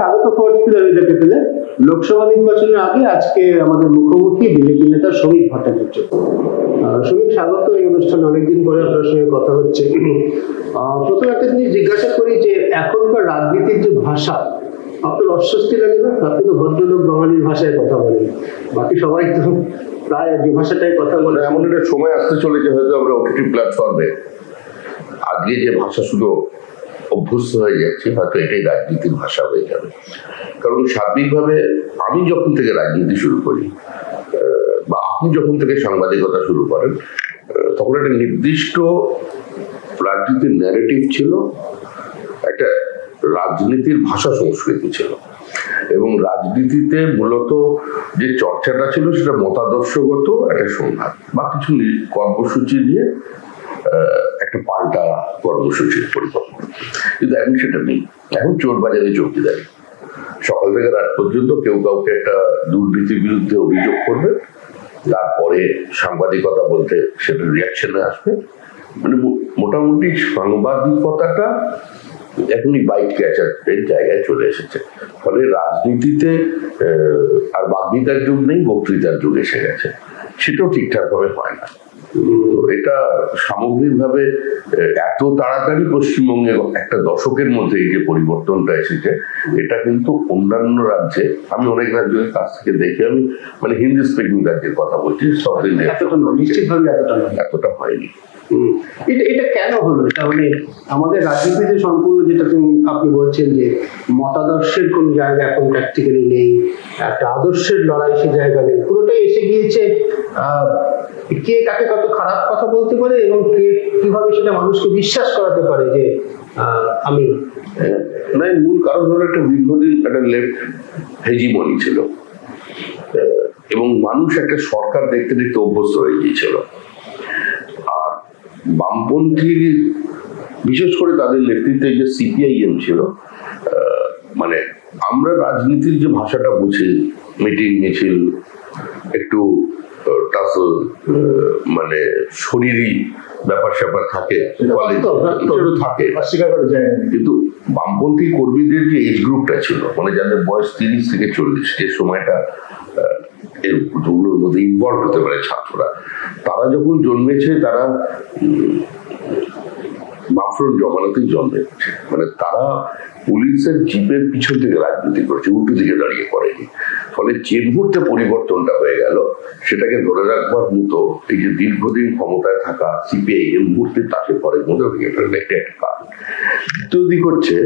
স্বাগত fourth pillar ক্যাপিটালে। Lok Sabha নির্বাচনের আগে আজকে আমাদের মুখোমুখি বিজেপি নেতা শ্রমিক ভট্টাচার্য। শ্রমিক, স্বাগত এই অনুষ্ঠানে। অনেকদিন পরে আপনার সঙ্গে কথা হচ্ছে। প্রথম একটা জিনিস জিজ্ঞাসা করি যে এখনকার রাজনীতির যে ভাষা, আপনার অস্বস্তি লাগে না? আপনি তো ভদ্রলোক, বাঙালির ভাষায় কথা বলেন, বাকি সবাই তো প্রায় যে ভাষাটাই কথা বলে। এমন একটা সময় আসতে চলেছে, হয়তো আমরা ওটিটি প্ল্যাটফর্মে আজকে যে ভাষা শুধু অভ্যস্ত হয়ে যাচ্ছে, হয়তো এটাই রাজনীতির ভাষা হয়ে যাবে। কারণ সার্বিকভাবে আমি যখন থেকে রাজনীতি শুরু করি বা আপনি যখন থেকে সাংবাদিকতা শুরু করেন, তখন একটা নির্দিষ্ট রাজনীতির ন্যারেটিভ ছিল, একটা রাজনীতির ভাষা সংস্কৃতি ছিল, এবং রাজনীতিতে মূলত যে চর্চাটা ছিল সেটা মতাদর্শগত একটা সংঘাত বা কিছু কর্মসূচি দিয়ে একটা পাল্টা কর্মসূচির পরিকল্পনা। কিন্তু এখন সেটা নেই। এখন চোর বাজারে চৌকিদারি, সকাল থেকে রাত পর্যন্ত কেউ কাউকে একটা দুর্নীতির বিরুদ্ধে অভিযোগ করবে, তারপরে সাংবাদিকতা বলতে সেটা রিয়াকশনে আসবে। মানে মোটামুটি সাংবাদিকতাটা এখনই বাইট ক্যাচারের জায়গায় চলে এসেছে। ফলে রাজনীতিতে আর বাগ্মিতার যুগ নেই, বক্তৃতার যুগ এসে গেছে। সেটাও ঠিকঠাক ভাবে হয় না। এটা সামগ্রিকভাবে এত তাড়াতাড়ি পশ্চিমবঙ্গে একটা দশকের মধ্যে এই যে পরিবর্তনটা এসেছে, এটা কিন্তু অন্যান্য রাজ্যে, আমি অনেক রাজ্যের কাছ থেকে দেখে, আমি মানে হিন্দি স্পিকিং রাজ্যের কথা বলছি, সাউথ ইন্ডিয়া নিশ্চিতভাবে এতটা হয়নি। এটা কেন হলো? এটা মানে আমাদের রাজনীতিতে সম্পূর্ণ, যেটা আপনি বলছেন যে মতাদর্শের কোন জায়গা এখন প্র্যাকটিক্যালি নেই, একটা আদর্শের লড়াই সে জায়গা নেই, পুরোটাই এসে গিয়েছে কে কাকে কত খারাপ কথা বলতে পারে এবং কে কিভাবে সেটা মানুষকে বিশ্বাস করাতে পারে যে আমি মূল কারণ হলো একটা দীর্ঘদিন একটা লেফট হেজিমনি ছিল, এবং মানুষ একটা সরকার দেখতে দেখতে অভ্যস্ত হয়ে গিয়েছিল। আর বামপন্থী, বিশেষ করে তাদের নেতৃত্বে যে সিপিআইএম ছিল, মানে আমরা রাজনীতির যে ভাষাটা বুঝি, মিটিং মিছিল, একটু টাসল, মানে শরীরী ব্যাপার স্যাপার থাকে, থাকে, কিন্তু বামপন্থী কর্মীদের যে এজ গ্রুপটা ছিল, মানে যাদের বয়স 30 থেকে 40, যে সময়টা এগুলোর মধ্যে ইনভলভ হতে পারে ছাত্ররা, তারা যখন জন্মেছে, তারা বামফ্রন্ট জমানাতেই জন্মেছে। মানে তারা পুলিশের জিপের পিছন থেকে রাজনীতি করেছে, উল্টো দিকে দাঁড়িয়ে পড়েনি। ফলে যে মুহূর্তে পরিবর্তনটা হয়ে গেল, সেটাকে ধরে রাখবার মতো এই যে দীর্ঘদিন ক্ষমতায় থাকা সিপিআই এই মুহূর্তে তাকে পরে মনে ভেঙে ফেলবে, একটা কারণ। দ্বিতীয় দিক হচ্ছে,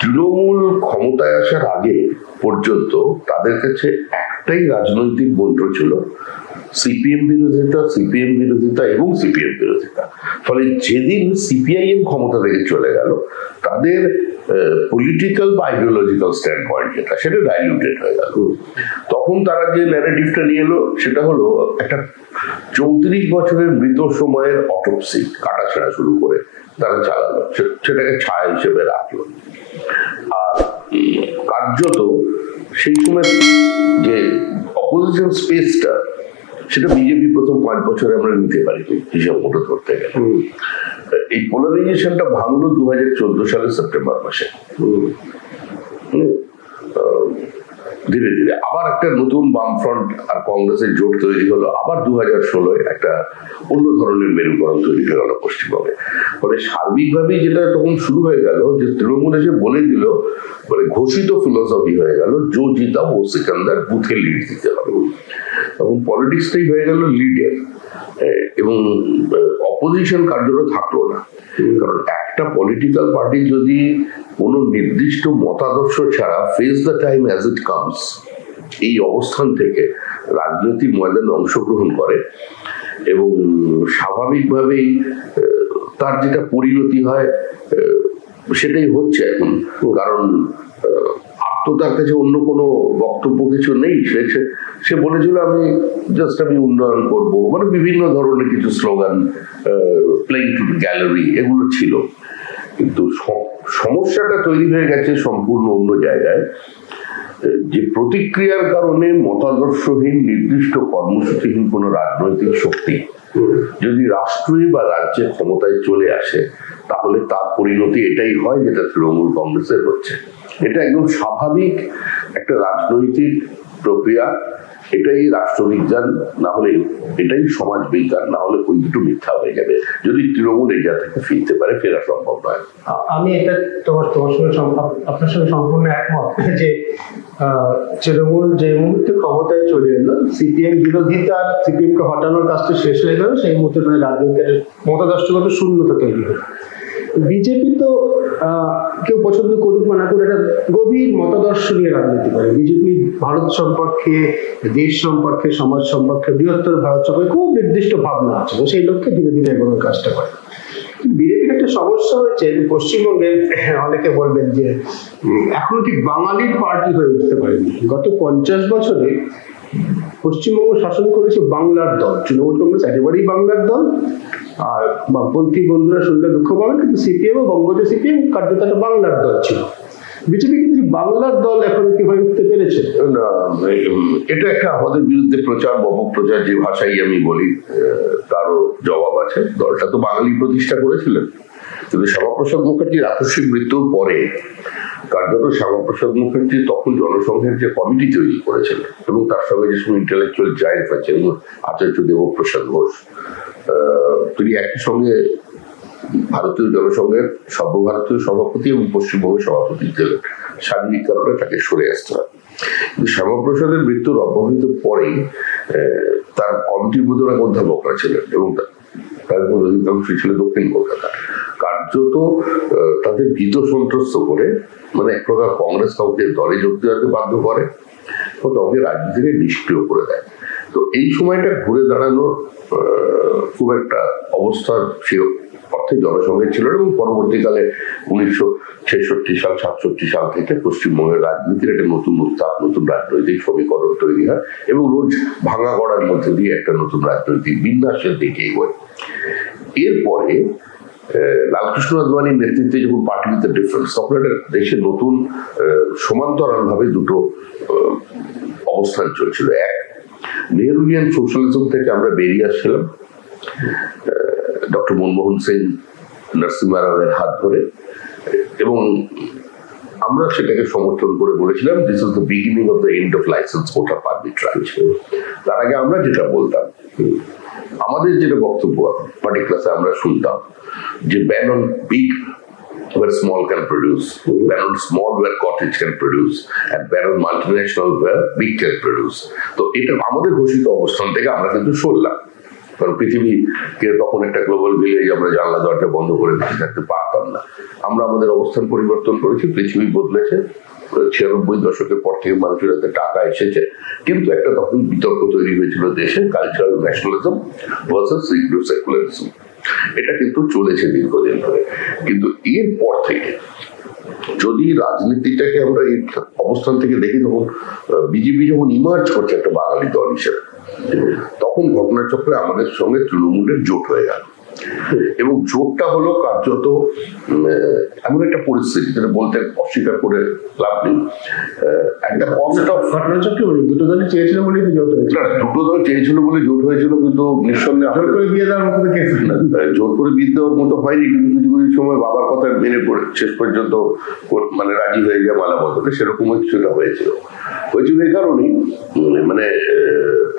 তৃণমূল ক্ষমতায় আসার আগে পর্যন্ত তাদের কাছে একটাই রাজনৈতিক মন্ত্র ছিল, সিপিএম বিরোধিতা, সিপিএম বিরোধিতা এবং সিপিএম বিরোধিতা। ফলে যেদিন সিপিআইএম ক্ষমতা থেকে চলে গেল, তাদের পলিটিক্যাল বা আইডিওলজিক্যাল স্ট্যান্ড পয়েন্ট যেটা, সেটা ডাইলিউটেড হয়ে গেল। তখন তারা যে ন্যারেটিভটা নিয়ে এলো, সেটা হলো একটা 34 বছরের মৃত সময়ের অটোপসি, কাটাছেঁড়া শুরু করে তারা চালালো, সেটাকে ছায়া হিসেবে রাখলো। আর কার্যত সেই সময় যে অপোজিশন স্পেসটা, সেটা বিজেপি প্রথম 5 বছরে আমরা নিতে পারিনি হিসাব মতো ধরতে গেলে। এই পোলারাইজেশনটা ভাঙলো 2014 সালের সেপ্টেম্বর মাসে। ধীরে ধীরে আবার একটা নতুন বামফ্রন্ট আর কংগ্রেসের জোট তৈরি হলো, আবার 2016 একটা অন্য ধরনের মেরুকরণ তৈরি হয়ে গেল পশ্চিমবঙ্গে। ফলে সার্বিকভাবেই যেটা তখন শুরু হয়ে গেল, যে তৃণমূল এসে বলে দিল, মানে ঘোষিত ফিলোসফি হয়ে গেল, জো জিতা ও সিকান্দার, বুথে লিড দিতে হবে। তখন পলিটিক্সটাই হয়ে গেল লিডের, এবং অপোজিশন কার্যত থাকলো না। কারণ একটা পলিটিক্যাল পার্টি যদি কোনো নির্দিষ্ট মতাদর্শ ছাড়া face the time as it comes এই অবস্থান থেকে রাজনৈতিক ময়দানে অংশগ্রহণ করে, এবং স্বাভাবিকভাবেই তার যেটা পরিণতি হয় সেটাই হচ্ছে এখন। কারণ আর তো তার কাছে অন্য কোনো বক্তব্য কিছু নেই। সে বলেছিল আমি উন্নয়ন করব, মানে বিভিন্ন ধরনের কিছু স্লোগান, প্লেইং টু গ্যালারি, এগুলো ছিল। কিন্তু সমস্যাটা তৈরি হয়ে গেছে সম্পূর্ণ অন্য জায়গায়, যে প্রতিক্রিয়ার কারণে মতাদর্শহীন, নির্দিষ্ট কর্মসূচিহীন কোন রাজনৈতিক শক্তি যদি রাষ্ট্রীয় বা রাজ্যের ক্ষমতায় চলে আসে, তাহলে তার পরিণতি এটাই হয় যেটা তৃণমূল কংগ্রেসের হচ্ছে। এটা একদম স্বাভাবিক একটা রাজনৈতিক প্রক্রিয়া, এটাই রাষ্ট্রবিজ্ঞান, না হলে এটাই সমাজ বিজ্ঞান, না হলে ওই দুটো মিথ্যা হয়ে যাবে। যদি তৃণমূল এই জায়গা থেকে ফিরতে পারে, ফেরা সম্ভব নয়। আমি এটা তোমার সঙ্গে আপনার সঙ্গে সম্পূর্ণ একমত যে তৃণমূল যে মুহূর্তে ক্ষমতায় চলে এলো, সিপিএম বিরোধিতা, সিপিএম কে হটানোর কাজটা শেষ হয়ে গেল, সেই মুহূর্তে রাজনীতির মতাদর্শগত শূন্যতা তৈরি হলো। বিজেপি তো কেউ পছন্দ করুক বা না করুক, এটা গভীর মতাদর্শ নিয়ে রাজনীতি করে। বিজেপি ভারত সম্পর্কে, দেশ সম্পর্কে, সমাজ সম্পর্কে, বৃহত্তর ভারত সম্পর্কে খুব নির্দিষ্ট ভাবনা আছে, সেই লক্ষ্যে ধীরে ধীরে এগোনোর কাজটা করে। বিজেপির একটা সমস্যা হচ্ছে, পশ্চিমবঙ্গে অনেকে বলবেন যে এখনো ঠিক বাঙালির পার্টি হয়ে উঠতে পারেনি। গত 50 বছরে পশ্চিমবঙ্গ শাসন করেছে বাংলার দল, তৃণমূল কংগ্রেস একেবারেই বাংলার দল। আর বামপন্থী বন্ধুরা শুনলে দুঃখ পাবেন, কিন্তু সিপিএম ও বঙ্গতে সিপিএম কার্যত একটা বাংলার দল ছিল। বিজেপি কিন্তু বাংলার দল এখন কিভাবে উঠতে পেরেছে? না, এটা একটা আমাদের বিরুদ্ধে প্রচার, অপপ্রচার, যে ভাষাই আমি বলি তারও জবাব আছে। দলটা তো বাঙালি প্রতিষ্ঠা করেছিলেন, কিন্তু শ্যামাপ্রসাদ মুখার্জির আকস্মিক মৃত্যুর পরে কার্যত শ্যামাপ্রসাদ মুখার্জি তখন জনসংঘের যে কমিটি তৈরি করেছিলেন এবং তার সঙ্গে যে সময় ইন্টেলেকচুয়াল জায়েন্ট আছেন, আচার্য দেবপ্রসাদ ঘোষ, তিনি একই সঙ্গে ভারতীয় জনসংঘের সর্বভারতীয় সভাপতি এবং পশ্চিমবঙ্গের সভাপতি ছিলেন। শারীরিক কারণে তাকে সরে আসতে হয়। কিন্তু শ্যামাপ্রসাদের মৃত্যুর অব্যবহিত পরেই তার কমিটির মধ্যে অনেক অধ্যাপকরা ছিলেন এবং তাদের মধ্যে অধিকাংশই ছিল দক্ষিণ কলকাতা। কার্যত তাদের ভীত সন্ত্রস্ত করে, মানে এক প্রকার কংগ্রেস কাউকে দলে যোগ দেওয়াতে বাধ্য করে, কাউকে রাজনীতি থেকে নিষ্ক্রিয় করে দেয়। তো এই সময়টা ঘুরে দাঁড়ানোর খুব একটা অবস্থা সে অর্থে জনসংঘের ছিল এবং পরবর্তীকালে 1966 সাল 67 সাল থেকে পশ্চিমবঙ্গের রাজনীতির একটা নতুন উত্তাপ, নতুন রাজনৈতিক সমীকরণ তৈরি হয় এবং রোজ ভাঙা গড়ার মধ্যে দিয়ে একটা নতুন রাজনৈতিক বিন্যাসের দিকে এগোয়। এরপরে লালকৃষ্ণ আদবানির নেতৃত্বে যখন পার্টি উইথ দ্য ডিফারেন্স, তখন একটা দেশে নতুন সমান্তরাল ভাবে দুটো অবস্থান চলছিল। এক, নেহরুভিয়ান সোশ্যালিজম থেকে আমরা বেরিয়ে আসছিলাম ডক্টর মনমোহন সিং, নরসিমহা রাওয়ের হাত ধরে, এবং আমরা সেটাকে সমর্থন করে বলেছিলাম this is the beginning of the end of licence quota arbitrage. তার আগে আমরা যেটা বলতাম, আমাদের যেটা বক্তব্য পার্টি ক্লাসে আমরা শুনতাম যে ban on big where small can produce, ban on small where cottage can produce, and ban on multinational where big can produce. তো এটা আমাদের ঘোষিত অবস্থান থেকে আমরা কিন্তু সরলাম, কারণ পৃথিবীকে তখন একটা গ্লোবাল ভিলেজ, আমরা জানলা দরজা বন্ধ করে বেঁচে থাকতে পারতাম না। আমরা আমাদের অবস্থান পরিবর্তন করেছি, পৃথিবী বদলেছে। 96 দশকের পর থেকে মানুষের হাতে টাকা এসেছে, কিন্তু একটা তখন বিতর্ক তৈরি হয়েছিল দেশে, কালচারাল ন্যাশনালিজম ভার্সাস সেকুলারিজম। এটা কিন্তু চলেছে দীর্ঘদিন ধরে। কিন্তু এর পর থেকে যদি রাজনীতিটাকে আমরা এই অবস্থান থেকে দেখি, তখন বিজেপি যখন ইমার্জ করছে একটা বাঙালি দল হিসেবে, তখন ঘটনাচক্রে আমাদের সঙ্গে তৃণমূলের জোট হয়ে গেল এবং জোটটা হলো কার্যত এমন একটা পরিস্থিতি যেটা বলতে অস্বীকার করে লাভ নেই। একটা কস্ট অফ ঘটনাচক্রে দুটো দলই চেয়েছিল বলেই তো জোট হয়েছিল। দুটো দল চেয়েছিল বলে জোট হয়েছিল, কিন্তু নিঃসন্দেহে জোর করে বিয়ে দেওয়ার মতো কেস না, জোর করে বিয়ে দেওয়ার মতো হয়নি, কিন্তু কিছু কিছু সময় বাবার কথা মেনে পড়ে শেষ পর্যন্ত মানে রাজি হয়ে যায় মালা বদলে, সেরকমই কিছুটা হয়েছিল এই কারণেই, মানে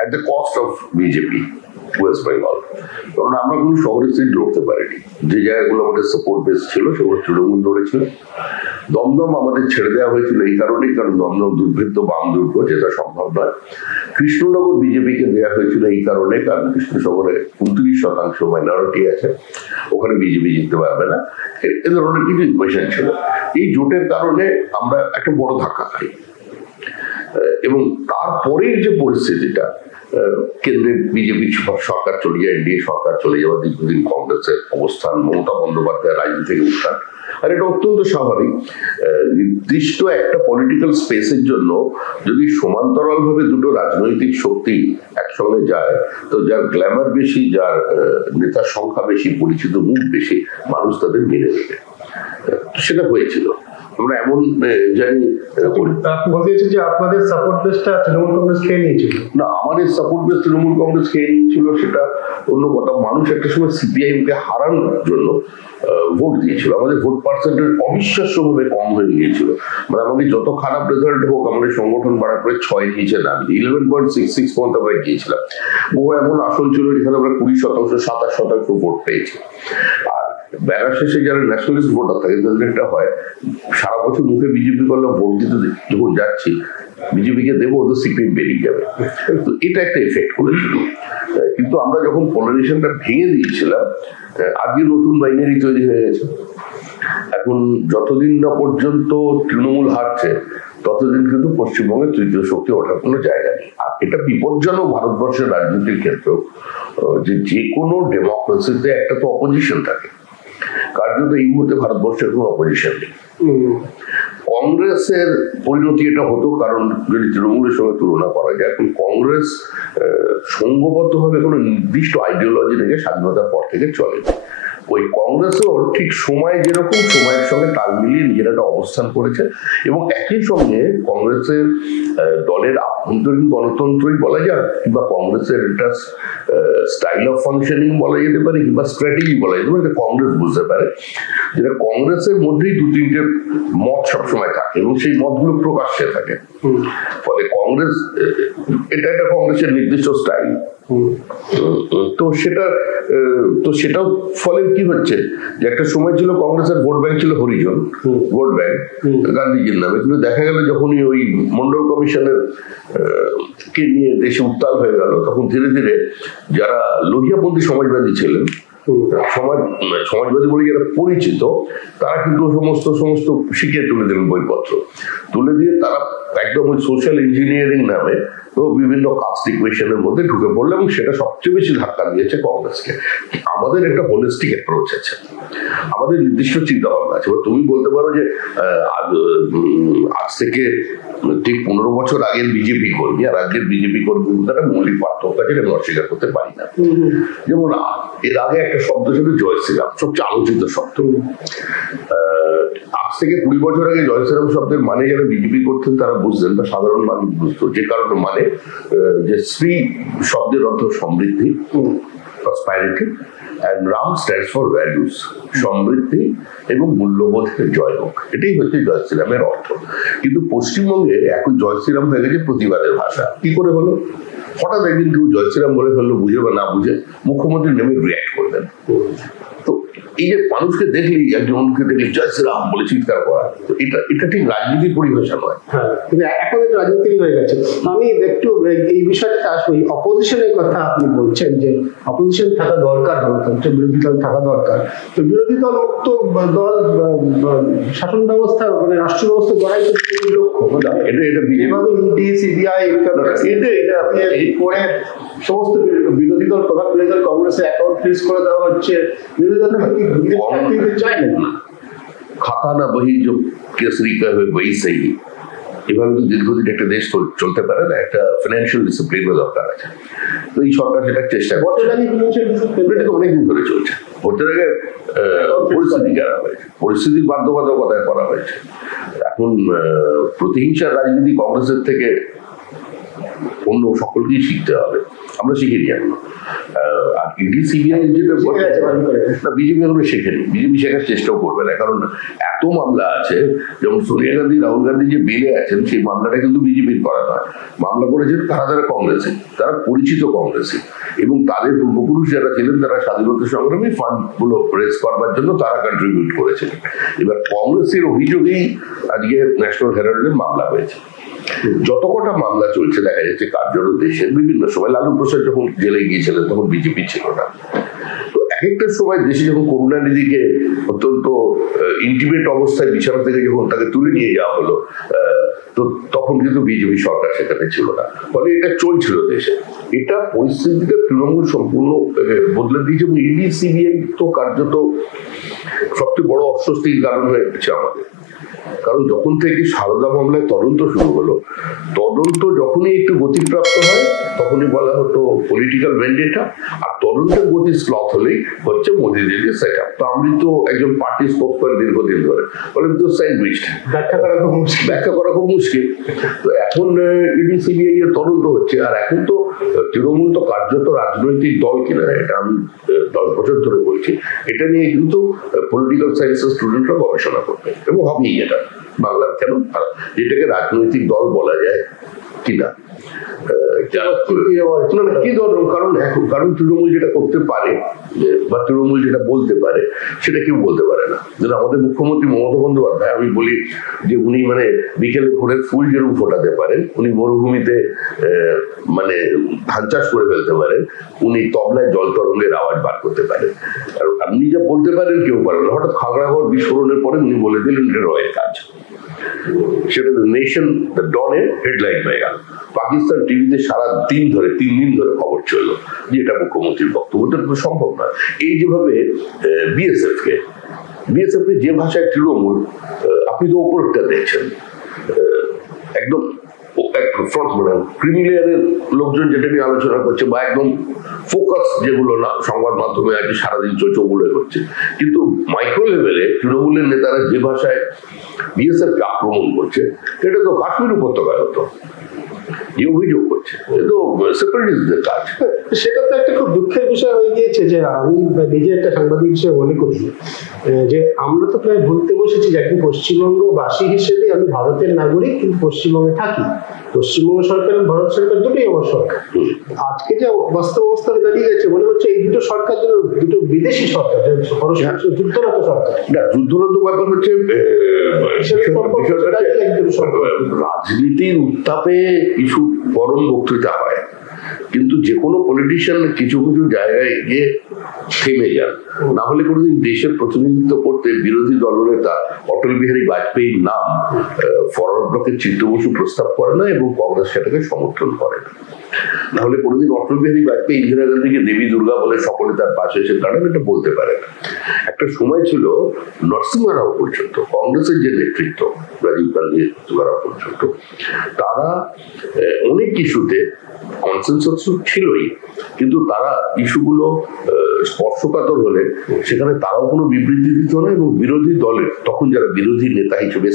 at the cost of BJP West Bengal. কারণ আমরা কোনো শহরের সিট লড়তে পারিনি, যে জায়গাগুলো আমাদের সাপোর্ট বেস ছিল সেগুলো তৃণমূল লড়েছিল। দমদম আমাদের ছেড়ে দেওয়া হয়েছিল এই কারণেই, কারণ দমদম দুর্ভেদ্য বাম দুর্গ, যেটা সম্ভব নয়। কৃষ্ণনগর বিজেপিকে দেওয়া হয়েছিল এই কারণে, কারণ কৃষ্ণনগরে 29% মাইনরিটি আছে, ওখানে বিজেপি জিততে পারবে না, এ ধরনের কিছু ইকুয়েশন ছিল। এই জোটের কারণে আমরা একটা বড় ধাক্কা খাই এবং তারপরের যে পরিস্থিতিটা, কেন্দ্রে বিজেপি সরকার চলে যায়, এনডিএ সরকার চলে যাওয়া, দীর্ঘদিন কংগ্রেসের অবস্থান, মমতা বন্দ্যোপাধ্যায় রাজনীতি থেকে উত্থান, আর এটা অত্যন্ত স্বাভাবিক। নির্দিষ্ট একটা পলিটিক্যাল স্পেসের জন্য যদি সমান্তরাল ভাবে দুটো রাজনৈতিক শক্তি একসঙ্গে যায়, তো যার গ্ল্যামার বেশি, যার নেতার সংখ্যা বেশি, পরিচিত মুখ বেশি, মানুষ তাদের মেনে নেবে। সেটা হয়েছিল। আমরা এমন জানি বলতে চাইছি যে আপনাদের সাপোর্ট বেসটা তৃণমূল কংগ্রেস খেয়ে নিয়েছিল না, আমাদের সাপোর্ট বেস তৃণমূল কংগ্রেস খেয়ে নিয়েছিল সেটা অন্য কথা। মানুষ একটা সময় সিপিআইএম কে হারানোর জন্য ভোট দিয়েছিল। আমাদের ভোট পার্সেন্টেজ অবিশ্বাস্যভাবে কম হয়ে গিয়েছিল। মানে আমাদের যত খারাপ রেজাল্ট হোক আমাদের সংগঠন বাড়ার পরে 6 নিচে নামি 11.66 পর্যন্ত আমরা গিয়েছিলাম। বহু এমন আসন ছিল যেখানে আমরা 20%, 27% ভোট পেয়েছি। আর বেলা শেষে যারা ন্যাশনালিস্ট ভোটার থাকে তাদের একটা হয়, সারা বছর মুখে বিজেপি করলে ভোট দিতে যখন যাচ্ছি বিজেপিকে দেবো তো সিপিএম বেরিয়ে যাবে। তো এটা একটা এফেক্ট করেছিল। কিন্তু আমরা যখন পোলারাইজেশনটা ভেঙে দিয়েছিলাম, আজকে নতুন বাইনারি তৈরি হয়ে গেছে। এখন যতদিন না পর্যন্ত তৃণমূল হারছে ততদিন কিন্তু পশ্চিমবঙ্গের তৃতীয় শক্তি ওঠার কোনো জায়গা নেই। আর এটা বিপজ্জনক ভারতবর্ষের রাজনীতির ক্ষেত্রেও, যে কোনো ডেমোক্রেসিতে একটা তো অপোজিশন থাকে। কার্যত এই মুহূর্তে ভারতবর্ষের কোনো অপোজিশন নেই। কংগ্রেসের পরিণতি এটা হতো, কারণ যদি তৃণমূলের সঙ্গে তুলনা করা যায়, এখন কংগ্রেস সংঘবদ্ধভাবে কোনো নির্দিষ্ট আইডিওলজি থেকে স্বাধীনতার পর থেকে চলে। ওই কংগ্রেসও ঠিক সময় যেরকম সময়ের সঙ্গে তাল মিলিয়ে নিজের একটা অবস্থান করেছে, এবং একই সঙ্গে কংগ্রেসের দলের আভ্যন্তরীণ গণতন্ত্রই বলা যায়, কিংবা কংগ্রেসের একটা স্টাইল অফ ফাংশনিং বলা যেতে পারে, কিংবা স্ট্র্যাটেজি বলা যেতে পারে, কংগ্রেস বুঝতে পারে যেটা কংগ্রেসের মধ্যেই 2-3টে মত সবসময় থাকে এবং সেই মতগুলো প্রকাশ্যে থাকে। ফলে কংগ্রেস এটা একটা কংগ্রেসের নির্দিষ্ট স্টাইল। তো সেটাও ফলে কি হচ্ছে যে একটা সময় ছিল কংগ্রেসের ভোট ব্যাংক ছিল হরিজন ভোট ব্যাংক গান্ধীজির নামে, কিন্তু দেখা গেল যখনই ওই মন্ডল কমিশনের কে নিয়ে দেশে উত্তাল হয়ে গেল, তখন ধীরে ধীরে যারা লোহিয়াপন্থী সমাজবাদী ছিলেন, সমাজবাদী বলে যারা পরিচিত, তারা কিন্তু সমস্ত শিখিয়ে তুলে দিলেন, বইপত্র তুলে দিয়ে তারা একদম ওই সোশ্যাল ইঞ্জিনিয়ারিং নামে বিভিন্ন কাস্ট ইকুয়েশনের মধ্যে ঢুকে পড়লো, এবং সেটা সবচেয়ে বেশি ধাক্কা দিয়েছে কংগ্রেসকে। আমাদের একটা হোলিস্টিক অ্যাপ্রোচ আছে, আমাদের নির্দিষ্ট চিন্তা ভাবনা আছে। তুমি বলতে পারো যে আজ থেকে ঠিক 15 বছর আগের বিজেপি কর্মী আর আজকের বিজেপি কর্মী একটা মৌলিক পার্থক্য আছে, যেটা অস্বীকার করতে পারি না। যেমন এর আগে একটা শব্দ ছিল জয় শ্রীরাম, সবচেয়ে আলোচিত শব্দ। আজ থেকে 20 বছর আগে জয় শ্রীরাম শব্দের মানে যারা বিজেপি করতেন তারা বুঝতেন, বা সাধারণ মানুষ বুঝতো, যে কারণে মানে যে শ্রী শব্দের অর্থ সমৃদ্ধি, prosperity, and Ram stands for values, সমৃদ্ধি এবং মূল্যবোধের জয় হোক, এটাই হচ্ছে জয় শ্রীরামের অর্থ। কিন্তু পশ্চিমবঙ্গে এখন জয় শ্রীরাম হয়ে গেছে প্রতিবাদের ভাষা। কি করে হলো? হঠাৎ একদিন কেউ জয় শ্রীরাম বলে ফেললো, বুঝে বা না বুঝে, মুখ্যমন্ত্রী নেমে রিয়াক্ট করলেন। তো এই যে মানুষকে দেখলি, একজনকে দেখলি জয় শ্রীরাম বলে চিৎকার করা, তো এটা ঠিক রাজনীতির পরিভাষা নয়। কিন্তু এখন এটা রাজনীতি হয়ে গেছে। আমি একটু এই বিষয়টা আসবো। অপোজিশনের কথা আপনি বলছেন যে অপোজিশন থাকা দরকার, গণতন্ত্রে বিরোধী দল থাকা দরকার। তো বিরোধী দল মুক্ত দল শাসন ব্যবস্থা, মানে রাষ্ট্র ব্যবস্থা গড়াই তো লক্ষ্য। এটা ইডি, সিবিআই এটা আপনি করে সমস্ত বিরোধী দল, প্রধান বিরোধী দল কংগ্রেসের অ্যাকাউন্ট ফ্রিজ করে দেওয়া হচ্ছে। বিরোধী দল চায় না, খাতা না বহি যে কেসরি কবে বই সেই, এভাবে তো দীর্ঘদিন একটা দেশ চলতে পারে না। একটা ফিনান্সিয়াল ডিসিপ্লিনের দরকার আছে। তো এই সরকার সেটা চেষ্টা করছে, অনেকদিন ধরে চলছে। ভোটের আগে পরিস্থিতি করা হয়েছে, পরিস্থিতির বাধ্যবাধকতায় করা হয়েছে। এখন প্রতিহিংসার রাজনীতি কংগ্রেসের থেকে অন্য সকলকেই শিখতে হবে, আমরা শিখিনি এখনো। আর ইডি, সিবিআই যেটা বিজেপি এখনো শেখেনি, বিজেপি শেখার চেষ্টাও করবে না, কারণ এত মামলা আছে। যেমন সোনিয়া গান্ধী, রাহুল গান্ধী যে বেলে আছেন, সেই মামলাটা কিন্তু বিজেপির করা নয়। মামলা করেছেন তারা কংগ্রেসে, তারা পরিচিত কংগ্রেসে, এবং তাদের পূর্বপুরুষ যারা ছিলেন তারা স্বাধীনতা সংগ্রামী ফান্ড গুলো রেজ করবার জন্য তারা কন্ট্রিবিউট করেছিলেন। এবার কংগ্রেসের অভিযোগেই আজকে ন্যাশনাল হেরাল্ডের মামলা হয়েছে। যত কটা মামলা চলছে দেখা যাচ্ছে কার্যত দেশের বিভিন্ন সময়, লালু প্রসাদ যখন জেলে গিয়েছিলেন তখন বিজেপি ছিল না। তো এক একটা সময় দেশে যখন করুণানিধিকে অত্যন্ত ইন্টিমেট অবস্থায় বিছানা থেকে যখন তাকে তুলে নিয়ে যাওয়া হলো, তো তখন কিন্তু বিজেপি সরকার সেখানে ছিল না। ফলে এটা চলছিল দেশে। এটা পরিস্থিতিটা তৃণমূল সম্পূর্ণ বদলে দিয়েছে, এবং ইডি, সিবিআই তো কার্যত সবচেয়ে বড় অস্বস্তির কারণ হয়েছে আমাদের। কারণ যখন থেকে সারদা মামলায় তদন্ত শুরু হলো, তদন্ত যখনই একটু গতিপ্রাপ্ত হয় তখনই বলা হতো পলিটিক্যাল ভেন্ডেটা, আর তদন্তের গতি স্লথ হলেই হচ্ছে মোদিজির সেট আপ। তো আমি তো একজন পার্টি স্পোকসম্যান দীর্ঘদিন ধরে, বলে তো স্যান্ডউইচ ব্যাখ্যা করা খুব মুশকিল। তো এখন ইডি সিবিআই এর তদন্ত হচ্ছে, আর এখন তো তৃণমূল তো কার্যত রাজনৈতিক দল কিনা, এটা আমি 10 বছর ধরে বলছি। এটা নিয়ে কিন্তু পলিটিক্যাল সায়েন্সের স্টুডেন্টরা গবেষণা করবে, এবং হবেই এটা বাংলার, কেন যেটাকে রাজনৈতিক দল বলা যায় কিনা। কি ধরুন, কারণ তৃণমূল যেটা করতে পারে বা তৃণমূল যেটা বলতে পারে সেটা কেউ বলতে পারে না। যেটা আমাদের মুখ্যমন্ত্রী মমতা বন্দ্যোপাধ্যায়, আমি বলি যে উনি মানে বিকেলে ভোরের ফুল যেরকম ফোটাতে পারেন, উনি মরুভূমিতে মানে ধান চাষ করে ফেলতে পারেন, উনি তবলায় জল তরঙ্গের আওয়াজ বার করতে পারেন। আর আপনি যা বলতে পারেন কেউ পারেন না। হঠাৎ খাগড়াগড় বিস্ফোরণের পরে উনি বলে দিলেন এটা রয়ের কাজ, সেটা নেশন দ্য ডনের হেডলাইন হয়ে গেল। পাকিস্তান টিভিতে সারা দিন ধরে 3 দিন ধরে খবর চললো যে এটা মুখ্যমন্ত্রীর বক্তব্য। এটা তো সম্ভব না। এই যেভাবে বিএসএফ কে যে ভাষায় তৃণমূল, আপনি তো উপরটা দেখছেন, একদম ফ্রন্ট মানে ক্রিমিলিয়ারের লোকজন যেটা নিয়ে আলোচনা করছে, বা একদম ফোকাস যেগুলো না সংবাদ মাধ্যমে আছে সারাদিন চোখগুলো করছে, কিন্তু মাইক্রো লেভেলে তৃণমূলের নেতারা যে ভাষায় বিএসএফ কে আক্রমণ করছে, এটা তো কাশ্মীর উপত্যকায় হতো। এই অভিযোগ করছে, এটা সেপারেটিস্টদের কাজ। সেটা তো একটা খুব দুঃখের বিষয় হয়ে গিয়েছে যে আমি নিজে একটা সাংবাদিক হিসেবে মনে করি যে আমরা তো প্রায় ভুলতে বসেছি যে একজন পশ্চিমবঙ্গবাসী হিসেবে আমি ভারতের নাগরিক, কিন্তু পশ্চিমবঙ্গে থাকি। পশ্চিমবঙ্গ সরকার এবং ভারত সরকার দুটোই আমার সরকার। আজকে যে বাস্তব অবস্থা দাঁড়িয়ে গেছে, মনে হচ্ছে এই দুটো সরকার দুটো বিদেশি সরকার, যুদ্ধরত সরকার। না, যুদ্ধরত ব্যাপার হচ্ছে রাজনীতির উত্তাপে কিছু গরম বক্তৃতা হয়, কিন্তু যে কোনো পলিটিশিয়ান কিছু কিছু জায়গায় গিয়ে থেমে যান। না হলে কোনোদিন দেশের প্রতিনিধিত্ব করতে বিরোধী দলনেতা অটল বিহারী বাজপেয়ীর নাম ফরওয়ার্ড ব্লকের চিত্ত বসু প্রস্তাব করে না, এবং কংগ্রেস সেটাকে সমর্থন করে না। না হলে কোনোদিন অটল বিহারী বাজপেয়ী ইন্দিরা গান্ধীকে দেবী দুর্গা বলে সকলে তার পাশে এসে দাঁড়ান, এটা বলতে পারে না। একটা সময় ছিল নরসিংহ রাও পর্যন্ত, কংগ্রেসের যে নেতৃত্ব রাজীব গান্ধী রাও পর্যন্ত, তারা অনেক ইস্যুতে কনসেনসাস ছিলই, কিন্তু তারা ইস্যুগুলো স্পর্শকাতর হলে সেখানে তারাও কোনো বিবৃতি দিত না, এবং বিরোধী দলের তখন যারা বিরোধী নেতা হিসেবে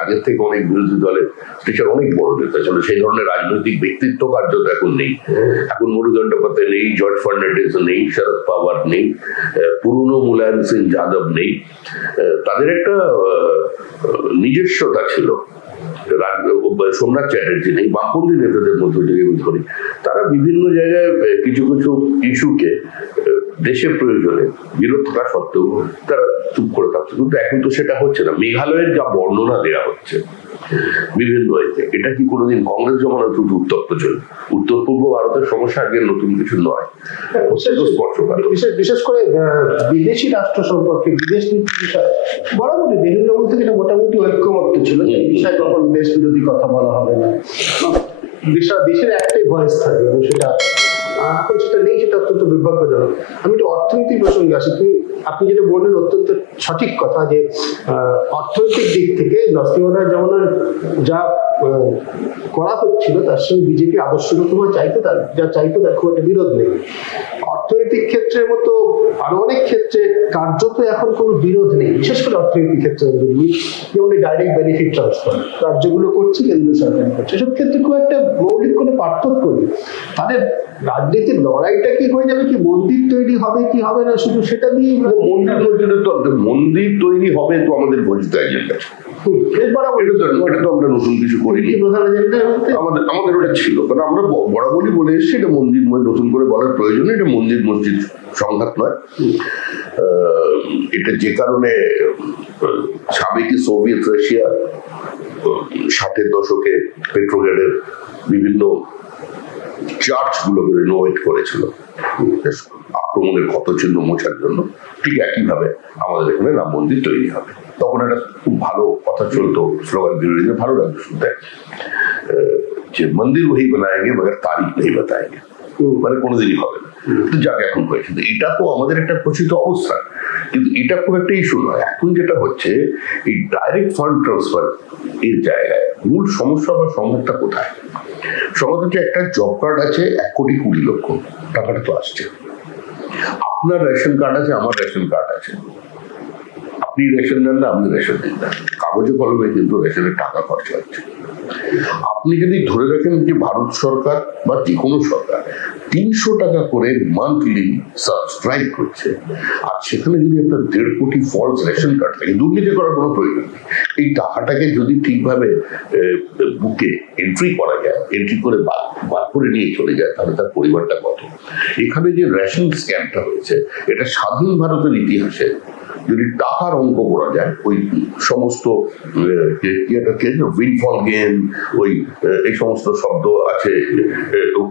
আগের থেকে অনেক বিরোধী দলের স্টেশন অনেক বড় নেতা ছিল, সেই ধরনের রাজনৈতিক ব্যক্তিত্ব কার্যত এখন নেই। এখন মরুদণ্ড পথে নেই, জর্জ ফার্নান্ডেজ নেই, শরদ পাওয়ার নেই, পুরনো মুলায়ম সিং যাদব নেই। তাদের একটা নিজস্বতা ছিল। সোমনাথ চ্যাটার্জি নেই, বামপন্থী নেতাদের মধ্যে যদি আমি ধরি, তারা বিভিন্ন জায়গায় কিছু কিছু ইস্যুকে দেশের প্রয়োজনে বিরোধ থাকা সত্ত্বেও তারা চুপ করে থাকছে। কিন্তু এখন তো সেটা হচ্ছে না। মেঘালয়ের যা বর্ণনা দেওয়া হচ্ছে বিভিন্ন এতে, এটা কি কোনোদিন কংগ্রেস জমানা শুধু উত্তপ্ত চলবে? উত্তর পূর্ব ভারতের সমস্যা আগে নতুন কিছু নয়, বিশেষ করে বিদেশি রাষ্ট্র সম্পর্কে, বিদেশ নীতি বিষয় বরাবরই বিভিন্ন মধ্যে এটা মোটামুটি ঐক্যমত্য ছিল যে বিষয় কখন দেশ বিরোধী কথা বলা হবে না, দেশের একটাই ভয়েস থাকে, এবং সেটা এখন সেটা নেই, সেটা অত্যন্ত দুর্ভাগ্যজনক। আমি একটু অর্থনীতি প্রসঙ্গে আসি। আপনি যেটা বললেন অত্যন্ত সঠিক কথা, যে অর্থনৈতিক দিক থেকে নরসিংহরাও জমানার যা করা হচ্ছিল তার সঙ্গে বিজেপি আদর্শগতভাবে যা চাইতো তার খুব একটা বিরোধ নেই। অর্থনৈতিক ক্ষেত্রের মতো আরো অনেক ক্ষেত্রে কার্যত এখন কোনো বিরোধ নেই, বিশেষ করে অর্থনৈতিক ক্ষেত্রে যেমন ডাইরেক্ট বেনিফিট ট্রান্সফার রাজ্যগুলো করছে, কেন্দ্রীয় সরকার করছে, এসব ক্ষেত্রে খুব একটা মৌলিক কোনো পার্থক্য নেই। তাদের রাজনীতির লড়াইটা কি হয়ে যাবে, কি মন্দির তৈরি হবে কি হবে না, শুধু সেটা দিয়ে মন্দির তৈরি হবে তো আমাদের ঘোষিত এজেন্ডা। এটা তো আমরা নতুন কিছু করিনি, আমাদের ওটা ছিল, কারণ আমরা বরাবরই বলে এসেছি এটা মন্দির নতুন করে বলার প্রয়োজন, এটা মন্দির মসজিদ সংঘাত নয়। এটা যে কারণে সাবেকি সোভিয়েত রাশিয়া 60-এর দশকে পেট্রোগ্রেডের বিভিন্ন চার্চ গুলোকে রিনোভেট করেছিল আক্রমণের ক্ষতচিহ্ন মোছার জন্য, ঠিক একইভাবে আমাদের এখানে রাম মন্দির তৈরি হবে। তখন একটা খুব ভালো কথা চলতো, স্লোগান বিরোধীদের ভালো লাগতো শুনতে, যে মন্দির ওই বানায়েঙ্গে মগর তারিখ নেই বাতায়েঙ্গে, মানে কোনোদিনই হবে না। যাকে এখন হয়েছে, এটা তো আমাদের একটা প্রচিত অবস্থা, কিন্তু এটা খুব একটা ইস্যু নয়। এখন যেটা হচ্ছে এই ডাইরেক্ট ফান্ড ট্রান্সফার এর জায়গায় মূল সমস্যা বা সংঘাতটা কোথায়? সংঘাত হচ্ছে একটা জব কার্ড আছে 1,20,00,000 টাকাটা তো আসছে, আপনার রেশন কার্ড আছে, আমার রেশন কার্ড আছে, আপনি রেশন দেন না, আপনি রেশন দিন না, কাগজে কলমে কিন্তু রেশনের টাকা খরচা হচ্ছে। আপনি যদি ধরে রাখেন যে ভারত সরকার বা যে কোনো সরকার 300 টাকা করে মান্থলি সাবস্ক্রাইব করছে, আর সেখানে যদি একটা 1.5 কোটি ফলস রেশন কার্ড থাকে, দুর্নীতি করার কোনো প্রয়োজন নেই। এই টাকাটাকে যদি ঠিকভাবে বুকে এন্ট্রি করা যায়, এন্ট্রি করে বার করে নিয়ে চলে যায়, তাহলে তার পরিবারটা কত। এখানে যে রেশন স্ক্যামটা হয়েছে, এটা স্বাধীন ভারতের ইতিহাসে যদি টাকার অঙ্ক করা যায়, ওই সমস্ত উইন্ডফল গেম, ওই এই সমস্ত শব্দ আছে,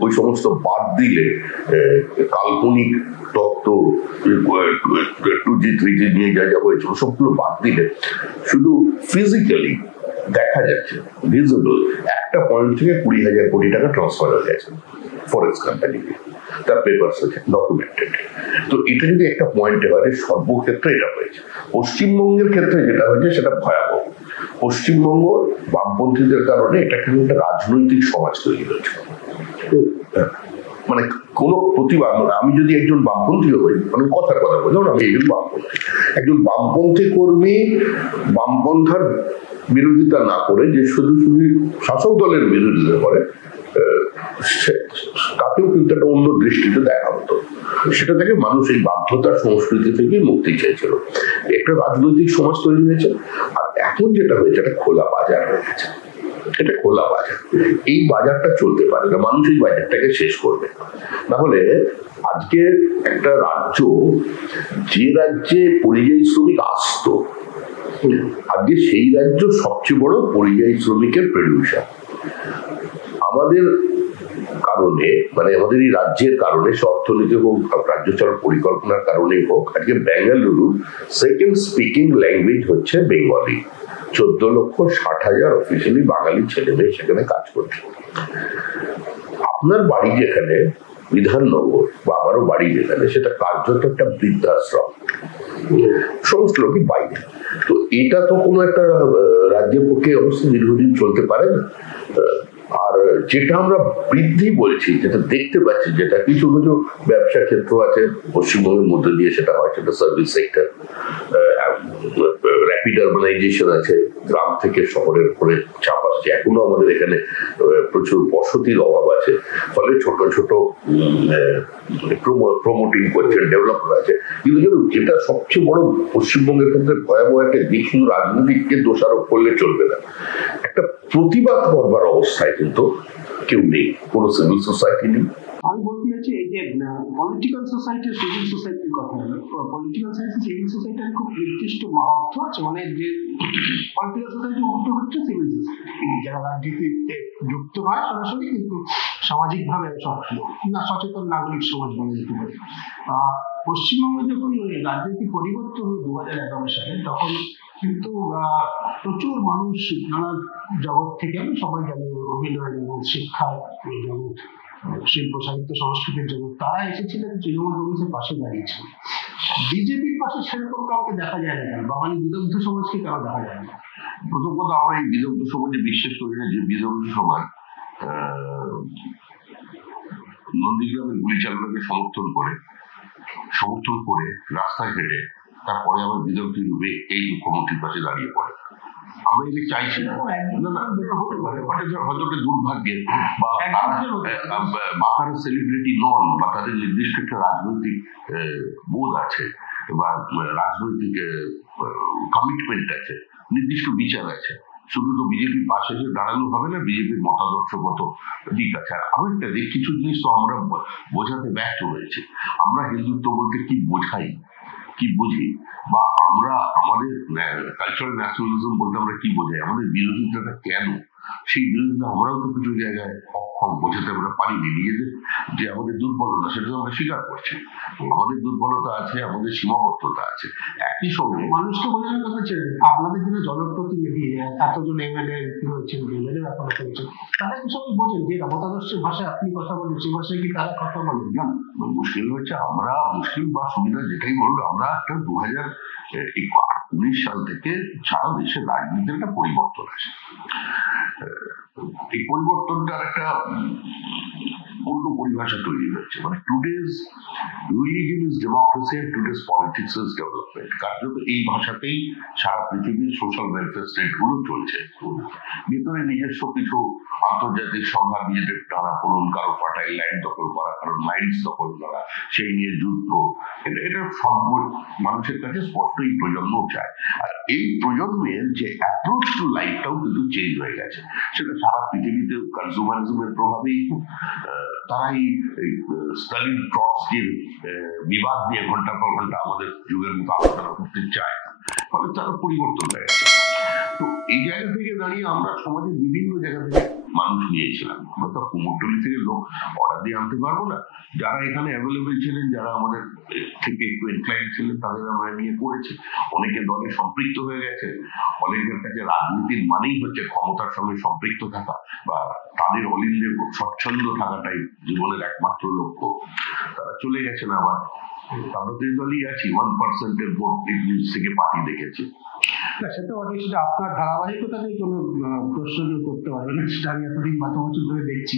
ওই সমস্ত বাদ দিলে, কাল্পনিক তত্ত্ব 2G 3G নিয়ে যা যা হয়েছে সবগুলো বাদ দিলে শুধু ফিজিক্যালি দেখা যাচ্ছে ভিজিবল একটা পয়েন্ট থেকে 20,000 কোটি টাকা ট্রান্সফার হয়ে গেছে ফরেস্ট কোম্পানিকে, তার পেপারস আছে, ডকুমেন্টেড। তো এটা যদি একটা পয়েন্টে হয়, সর্বক্ষেত্রে এটা হয়েছে। পশ্চিমবঙ্গের ক্ষেত্রে যেটা হয়েছে সেটা ভয়াবহ। পশ্চিমবঙ্গ বামপন্থীদের কারণে এটা কিন্তু একটা রাজনৈতিক সমাজ তৈরি হয়েছে। মানে কোন প্রতিবাদ, আমি যদি একজন বামপন্থী হই, মানে কথার কথা বলছি, আমি একজন বামপন্থী কর্মী বামপন্থার বিরোধিতা না করে যে শুধু শুধু শাসক দলের বিরোধিতা করে, তাকেও কিন্তু একটা অন্য দৃষ্টিতে দেখা হতো। সেটা থেকে মানুষ এই বাধ্যতার সংস্কৃতি থেকে মুক্তি চেয়েছিল, একটা রাজনৈতিক সমাজ তৈরি হয়েছে। আর এখন যেটা হয়েছে, এটা খোলা বাজার হয়ে গেছে, এটা খোলা বাজার। এই বাজারটা চলতে পারে না, মানুষ এই বাজারটাকে শেষ করবে। তাহলে আজকে একটা রাজ্য, যে রাজ্যে পরিযায়ী শ্রমিক আসতো, আজকে সেই রাজ্য সবচেয়ে বড় পরিযায়ী শ্রমিকের প্রডিউসার। আমাদের কারণে, মানে আমাদের এই রাজ্যের কারণে, অর্থনীতি হোক, রাজ্য চলার পরিকল্পনার কারণেই হোক, আজকে বেঙ্গালুরু সেকেন্ড স্পিকিং ল্যাঙ্গুয়েজ হচ্ছে বেঙ্গলি। 14,60,000 অফিসিয়ালি বাঙালি ছেলে মেয়ে সেখানে কাজ করছে। আপনার বাড়ি যেখানে বিধাননগর, বা আমারও বাড়ি যেখানে, সেটা কার্যত একটা বৃদ্ধাশ্রম, সমস্ত লোকই বাইরে। তো এটা তো কোনো একটা রাজ্যের পক্ষে অবস্থা দীর্ঘদিন চলতে পারে না। আর যেটা আমরা বৃদ্ধি বলছি, যেটা দেখতে পাচ্ছি, যেটা কিছু কিছু ব্যবসা ক্ষেত্র আছে পশ্চিমবঙ্গের মধ্যে দিয়ে সেটা হয়, সেটা সার্ভিস সেক্টর, র্যাপিড আরবানাইজেশন আছে, গ্রাম থেকে শহরের উপরে চাপ আসছে। এখনো আমাদের এখানে প্রচুর বসতির অভাব আছে, ফলে ছোট ছোট প্রমোটিং করছেন, ডেভেলপমেন্ট আছে। কিন্তু যেটা সবচেয়ে বড় পশ্চিমবঙ্গের ক্ষেত্রে ভয়াবহ একটা দিক, শুধু রাজনীতিকে দোষারোপ করলে চলবে না, একটা প্রতিবাদ করবার অবস্থায় কিন্তু কেউ নেই, কোনো সিভিল সোসাইটি নেই। আমি বলতে চাচ্ছি এই যে পলিটিক্যাল সোসাইটি, সিভিল সোসাইটির কথা হলো, পলিটিক্যাল সায়েন্স সিভিল সোসাইটির খুব নির্দিষ্ট অর্থ আছে, মানে যে পলিটিক্যাল সোসাইটি অর্থ হচ্ছে সিভিল সোসাইটি, যারা রাজনীতিতে যুক্ত হয় সরাসরি, কিন্তু সামাজিকভাবে সক্রিয় না, সচেতন নাগরিক সমাজ বলা যেতে পারে। পশ্চিমবঙ্গে যখন রাজনৈতিক পরিবর্তন হলো 2011 সালে, তখন কিন্তু প্রচুর মানুষ নানা জগৎ থেকে, আমি সবাই জানি, অভিনয় জগৎ, শিক্ষার জগৎ, শিল্প সাহিত্য সংস্কৃতির জগৎ, তারা এসেছিলেন তৃণমূল কংগ্রেসের পাশে দাঁড়িয়েছিল। বিজেপির পাশে সেরকম কাউকে দেখা যায় না, কেন বাঙালি বিদগ্ধ সমাজকে কেন দেখা যায় না? প্রথম কথা, আমরা এই বিদগ্ধ সমাজে বিশ্বাস করি না যে বিদগ্ধ সমাজ নন্দীগ্রামের গুলি চালনাকে সমর্থন করে রাস্তায় হেঁটে তারপরে আবার বিদগ্ধী রূপে এই মুখ্যমন্ত্রীর পাশে দাঁড়িয়ে পড়ে। আমরা এগুলি চাইছি না, হয়তো দুর্ভাগ্যের, বা তারা সেলিব্রিটি নন, বা তাদের নির্দিষ্ট একটা রাজনৈতিক বোধ আছে, বা রাজনৈতিক কমিটমেন্ট আছে, নির্দিষ্ট বিচার আছে। শুধু তো বিজেপির পাশে যে দাঁড়ানো হবে না, বিজেপির মতাদর্শগত দিক আছে। আর আরো একটা দিক, কিছু জিনিস তো আমরা বোঝাতে ব্যর্থ হয়েছে। আমরা হিন্দুত্ব বলতে কি বোঝাই, কি বুঝি, বা আমরা আমাদের কালচারাল ন্যাশনালিজম বলতে আমরা কি বোঝাই, আমাদের বিরোধিতাটা কেন, সেই বিরোধিতা আমরাও তো কিছু জায়গায় অক্ষম, বোঝাতে আমরা পারিনি। নিজেদের যে আমাদের দুর্বলতা, সেটা আমরা স্বীকার করছি। আমাদের দুর্বলতা আছে, আমাদের সীমাবদ্ধতা আছে। একই সঙ্গে মানুষকে বোঝানোর কথা ছিল, আপনাদের জন্য জনপ্রতিনিধি এতজন এমএলএ রয়েছেন, এমএলএ ব্যাপারে রয়েছেন, তারা কি সবাই বোঝেন যে মতাদর্শের ভাষায় আপনি কথা বলেন, সেই ভাষায় কি তারা কথা বলেন? না, মুশকিল হচ্ছে, আমরা মুসলিম বা সুবিধা যেটাই বলুন, আমরা একটা 2008 সাল থেকে সারা দেশের রাজনীতির একটা পরিবর্তন আসে। এই পরিবর্তনটার একটা অন্য পরিভাষা তৈরি হয়েছে, মানে today's religion is democracy and today's politics is development. কার্যত এই ভাষাতেই সারা পৃথিবীর সোশ্যাল ওয়েলফেয়ার স্টেট গুলো চলছে। ভিতরে নিজস্ব কিছু আন্তর্জাতিক সংঘাত, নিজেদের টানা পড়ুন, কারো ফার্টাইল ল্যান্ড দখল করা, কারো মাইন্স দখল করা, সেই নিয়ে যুদ্ধ, এটা সব মানুষের কাছে স্পষ্ট এই প্রজন্ম চায়। আর এই প্রজন্মের যে অ্যাপ্রোচ টু লাইফটাও কিন্তু চেঞ্জ হয়ে গেছে। সেটা সারা পৃথিবীতে কনজুমারিজমের প্রভাবেই তারাই স্টালিন ট্রটস্কির বিবাদ নিয়ে ঘন্টার পর ঘন্টা আমাদের যুগের মতো আলোচনা করতে চায় না, ফলে তারা পরিবর্তন হয়ে গেছে। তো এই জায়গা থেকে দাঁড়িয়ে আমরা সমাজের বিভিন্ন জায়গা থেকে মানুষ নিয়েছিলাম। আমরা তো কুমোরটুলি থেকে লোক অর্ডার দিয়ে আনতে পারবো না। যারা এখানে অ্যাভেলেবেল ছিলেন, যারা আমাদের থেকে একটু ইনক্লাইন্ড ছিলেন, তাদের আমরা নিয়ে করেছি। অনেকে দলে সম্পৃক্ত হয়ে গেছে। অনেকের কাছে রাজনীতির মানেই হচ্ছে ক্ষমতার সঙ্গে সম্পৃক্ত থাকা, বা তাদের অলিন্দে স্বচ্ছন্দ থাকাটাই জীবনের একমাত্র লক্ষ্য। তারা চলে গেছেন। আবার আমরা তো এই দলই আছি, 1% ভোট থেকে পার্টি দেখেছি। না, সেটা অনেক, সেটা আপনার ধারাবাহিকতা নিয়ে কোনো প্রশ্ন কেউ করতে পারবে না, সেটা আমি এতদিন 12 বছর ধরে দেখছি।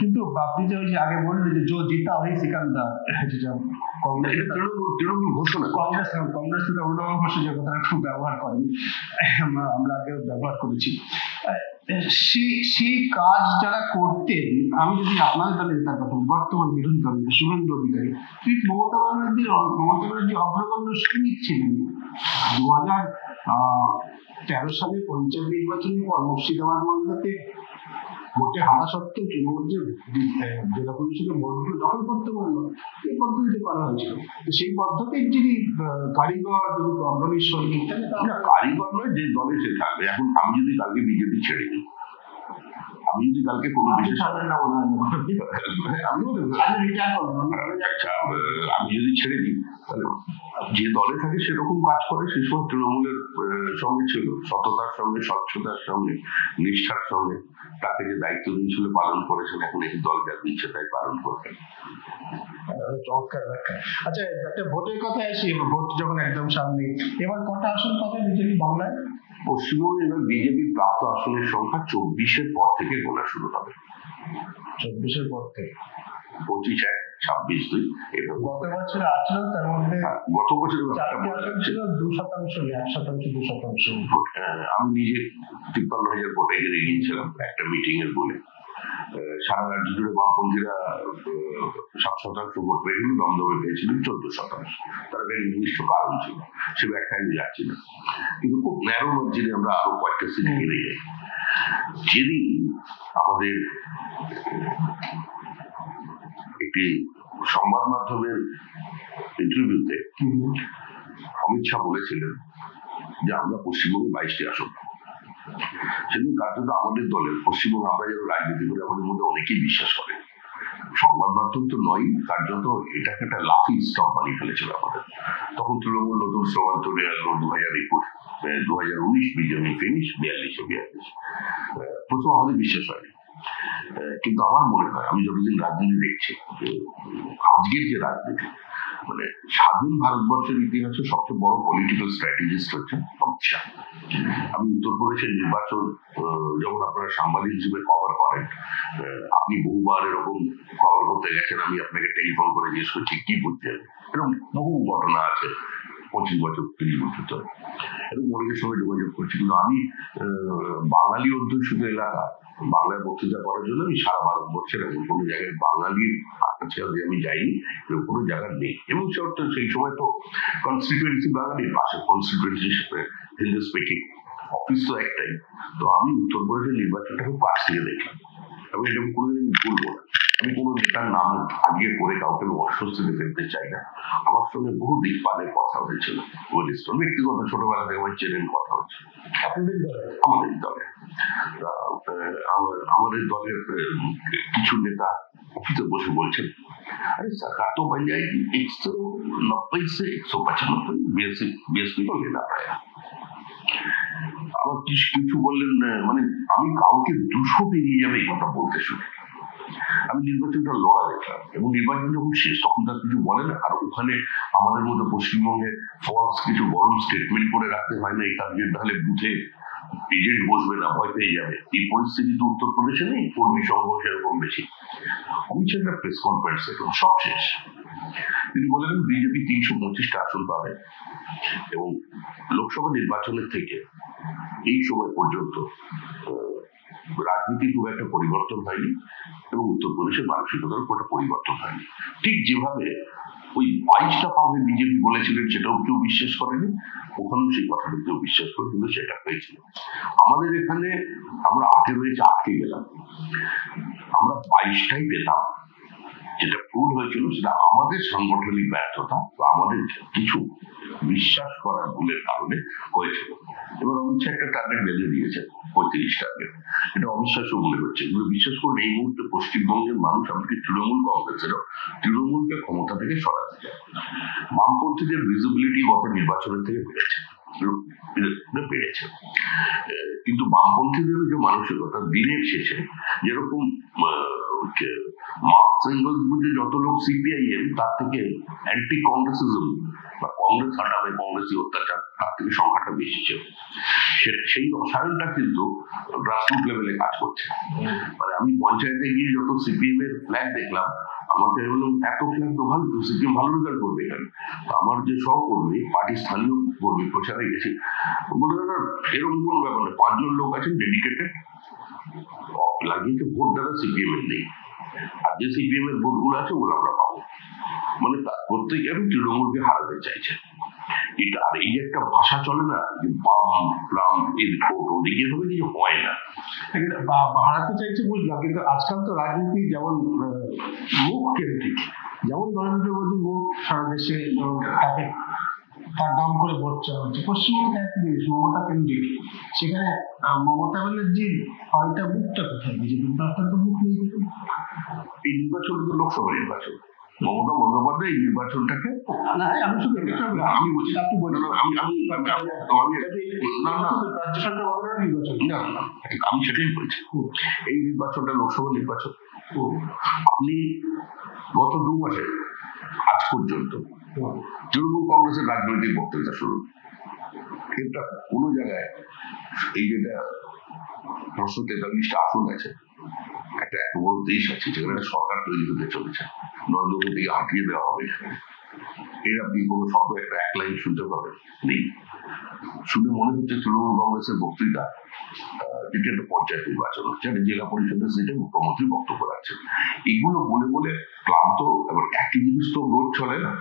কিন্তু আপনি যে ওই যে আগে বললেন যে জো জিতা ওই সিকান্দার, যেটা কংগ্রেস তৃণমূল ঘোষণা, কংগ্রেস থেকে অনুরাগ ঘোষ যে কথাটা খুব ব্যবহার করেন, আমরা আগেও ব্যবহার করেছি। সেই কাজ যারা করতেন, আমি যদি আপনাদের দলের তার কথা বর্তমান বিরোধী দল শুভেন্দু অধিকারী, ঠিক মমতা ব্যানার্জি অগ্রগণ্য সৈনিক ছিলেন। 2013 সালে পঞ্চায়েত নির্বাচনের পর মুর্শিদাবাদ মন্ডলতে ভোটে হারা সত্ত্বেও তৃণমূল যে জেলা পরিষদের ভোটগুলো দখল করতে পারলো, এই পদ্ধতিতে করা হয়েছিল। তো সেই পদ্ধতির যিনি কারিগর, যিনি অগ্রণী সৈনিক, কারিগর নয়, যে দলে সে থাকবে। এখন আমি যদি কালকে বিজেপি ছেড়ে দিই, আমি যদি কালকে কোনো বিশেষ আমি যদি ছেড়ে দিই, তাহলে যে দলে থাকে সেরকম কাজ করে। সে সময় তৃণমূলের সঙ্গে ছিল, সততার সঙ্গে, স্বচ্ছতার সঙ্গে, নিষ্ঠার সঙ্গে তাকে যে দায়িত্ব দিয়েছিল পালন করেছেন। এখন এই দল যা দিচ্ছে তাই পালন করবেন। চমৎকার ব্যাখ্যা। আচ্ছা, একটা ভোটের কথায় আসি। ভোট যখন একদম সামনে, এবার কটা আসন পাবে বিজেপি বাংলায়? পশ্চিমবঙ্গে এবার বিজেপি প্রাপ্ত আসনের সংখ্যা 24-এর পর থেকে গোনা শুরু হবে। 24-এর পর থেকে 25-1, 26-2 এরকম। গত বছর আসলো, তার মধ্যে গত বছর ছিল 2% 1%, 2%। আমি নিজে 53,000 ভোটে হেরে গিয়েছিলাম একটা মিটিং এর বলে। সারা রাজ্য জুড়ে বামপন্থীরা 7% ভোট পেয়ে গেল, দমদমে পেয়েছিলেন 14%। তার একটা নির্দিষ্ট কারণ ছিল, সে ব্যাখ্যায় আমি যাচ্ছি না। কিন্তু খুব ন্যারো মার্জিনে আমরা আরো কয়েকটা সিট হেরে যাই। যেদিন আমাদের একটি সংবাদ মাধ্যমের ইন্টারভিউতে অমিত শাহ বলেছিলেন যে আমরা পশ্চিমবঙ্গে 22টি আসন, সেদিন কার্যত আমাদের দলের পশ্চিমবঙ্গে আমরা যেন রাজনীতি করে আমাদের মধ্যে অনেকেই বিশ্বাস করে। সংবাদ মাধ্যম তো নয়, কার্যত এটাকে একটা লাফিং স্টক বানিয়ে ফেলেছিল আমাদের। তখন তৃণমূল নতুন স্লোগান তুলে আসলো 2021, 2019 বিজেপি ফিনিশ 42-42। প্রথম আমাদের বিশ্বাস হয়নি, কিন্তু আমার মনে হয়, আমি যতদিন রাজনীতি দেখছি, আজকের যে রাজনীতি, মানে স্বাধীন ভারতবর্ষের ইতিহাসে সবচেয়ে বড় পলিটিক্যাল স্ট্র্যাটেজিস্ট হচ্ছে অমিত শাহ। আমি উত্তরপ্রদেশের নির্বাচন যখন আপনারা সাংবাদিক হিসেবে কভার করেন, আপনি বহুবার এরকম কভার করতে গেছেন, আমি আপনাকে টেলিফোন করে জিজ্ঞেস করছি কি বুঝছেন। এরকম বহু ঘটনা আছে 25 বছর 30 বছর ধরে, এরকম অনেকের সঙ্গে যোগাযোগ করছি। কিন্তু আমি বাঙালি অধ্যুষিত এলাকা বাংলায় বক্তৃতা করার জন্য আমি সারা ভারতবর্ষের এমন কোনো জায়গায় বাঙালির আছে আমি যাইনি, এরকম কোনো জায়গা নেই। এবং সেই সময় তো কনস্টিটুয়েন্সি বাঙালির পাশে কনস্টিটুয়েন্সি হিন্দি স্পিকিং অফিস তো একটাই। তো আমি উত্তরপ্রদেশের নির্বাচনটা খুব কাছ থেকে দেখলাম, এবং এটা কোনোদিন ভুলবো না। আমি কোনো নেতার নাম আগে করে কাউকে অস্বস্তিতে ফেলতে চাই না। আমার সঙ্গে বহু দিকপালের কথা হয়েছিল, ব্যক্তিগত ছোটবেলা থেকে আমার চেনেন কথা হচ্ছে আমাদের দলে। আমাদের দলের কিছু নেতা অফিসে বসে বলছেন, अरे सरकार तो बन जाएगी 190 से 195, बीएसपी को लेना आया। আবার কিছু বললেন, মানে আমি কাউকে 200 পেরিয়ে যাবে এই কথা বলতে শুনি। আমি নির্বাচনটা লড়া দেখলাম, এবং নির্বাচন যখন শেষ তখন তার কিছু বলে না। আর ওখানে আমাদের মধ্যে পশ্চিমবঙ্গে ফলস কিছু গরম স্টেটমেন্ট করে রাখতে হয় না, এই কাজের তাহলে বুথে এজেন্ট বসবে না, ভয় পেয়ে যাবে। এই পরিস্থিতি তো উত্তরপ্রদেশে নেই, কর্মী সংঘর্ষ এরকম বেশি। অমিত শাহ একটা প্রেস কনফারেন্স দেখলাম, সব শেষ। তিনি বললেন বিজেপি 325টা আসন পাবে, এবং লোকসভা নির্বাচনের থেকে এই সময় পর্যন্ত রাজনীতির খুব একটা পরিবর্তন হয়নি, এবং উত্তরপ্রদেশের মানসিকতার খুব একটা পরিবর্তন হয়নি। ঠিক যেভাবে ওই 22টা পাবে বিজেপি বলেছিলেন, সেটাও কেউ বিশ্বাস করেনি, ওখানেও সেই কথাটা কেউ বিশ্বাস করে, কিন্তু সেটা হয়েছিল। আমাদের এখানে আমরা 18 আটকে গেলাম, আমরা 22টাই পেতাম। যেটা ভুল হয়েছিল সেটা আমাদের সাংগঠনিক ব্যর্থতা বা আমাদের কিছু বিশ্বাস করার ভুলের কারণে হয়েছিল। এবার অমিত শাহ একটা টার্গেট বেঁধে দিয়েছে, 35 টার্গেট। এটা অবিশ্বাস্য মনে হচ্ছে, কিন্তু বিশ্বাস করুন এই মুহূর্তে পশ্চিমবঙ্গের মানুষ, এমনকি তৃণমূল কংগ্রেসেরও, তৃণমূলকে ক্ষমতা থেকে সরাতে চায়। বামপন্থীদের ভিজিবিলিটি গত নির্বাচনের থেকে বেড়েছে, কিন্তু বামপন্থীদের যে মানসিকতা দিনের শেষে যেরকম মার্কস এঙ্গেলস বুঝে যত লোক সিপিআইএম, তার থেকে অ্যান্টি কংগ্রেসিজম বা কংগ্রেস হাটাবে, কংগ্রেসী অত্যাচার, তার থেকে সংখ্যাটা বেশি ছিল। সেই রসায়নটা কিন্তু গ্রাসরুট লেভেলে কাজ করছে। মানে আমি পঞ্চায়েতে গিয়ে যত সিপিএম এর ফ্ল্যাগ দেখলাম, আমাকে বললাম এত ফ্ল্যাগ তো ভালো, তো সিপিএম ভালো রেজাল্ট করবে এখানে। আমার যে সহকর্মী, পার্টির স্থানীয় কর্মী, প্রচারে গেছি, বলে দাদা এরকম কোনো ব্যাপার নেই, 5 জন লোক আছেন ডেডিকেটেড, লাগিয়েছে ভোট, দাদা সিপিএম এর নেই, আর যে সিপিএম এর ভোট গুলো আছে ওগুলো আমরা পাবো। মানে প্রত্যেকে আমি তৃণমূলকে হারাতে চাইছে। এটা আর এই একটা ভাষা চলে না যে বাম রাম এর ভোট, ওদিকে ভাবে কিছু হয় না। হারাতে চাইছে বুঝলাম, কিন্তু আজকাল তো রাজনীতি যেমন মুখ কেন্দ্রিক, যেমন নরেন্দ্র মোদী মুখ সারা দেশে, তাকে তার নাম করে ভোট চাওয়া হচ্ছে। পশ্চিমবঙ্গে একই জিনিস, মমতা কেন্দ্রিক, সেখানে মমতা ব্যানার্জির হয়টা মুখটা কোথায়, বিজেপির তার তো মুখ নেই। এই নির্বাচন তো লোকসভা নির্বাচন, মমতা বন্দ্যোপাধ্যায় এই নির্বাচনটাকে, না আমি শুধু আমি বলছি, আপনি বলছেন রাজ্য সরকার নির্বাচন, না না আমি সেটাই বলছি, এই নির্বাচনটা লোকসভা নির্বাচন। আপনি গত 2 মাসে আজ পর্যন্ত তৃণমূল কংগ্রেসের রাজনৈতিক বক্তৃতা শুরু, এটা কোনো জায়গায় এই যেটা 543টা আসন আছে, একটা এত বড় দেশ আছে যেখানে একটা সরকার তৈরি হতে চলেছে, নরেন্দ্র মোদীকে হাঁটিয়ে দেওয়া হবে, এর আপনি কোনো শব্দ একটা এক লাইন শুনতে পাবেন নেই। শুনে মনে হচ্ছে তৃণমূল কংগ্রেসের বক্তৃতা যেটা একটা পঞ্চায়েত নির্বাচন হচ্ছে, একটা জেলা পরিষদের সিটে মুখ্যমন্ত্রী বক্তব্য রাখছেন, এগুলো বলে বলে ক্লান্ত। এবার একই জিনিস তো রোজ চলে না।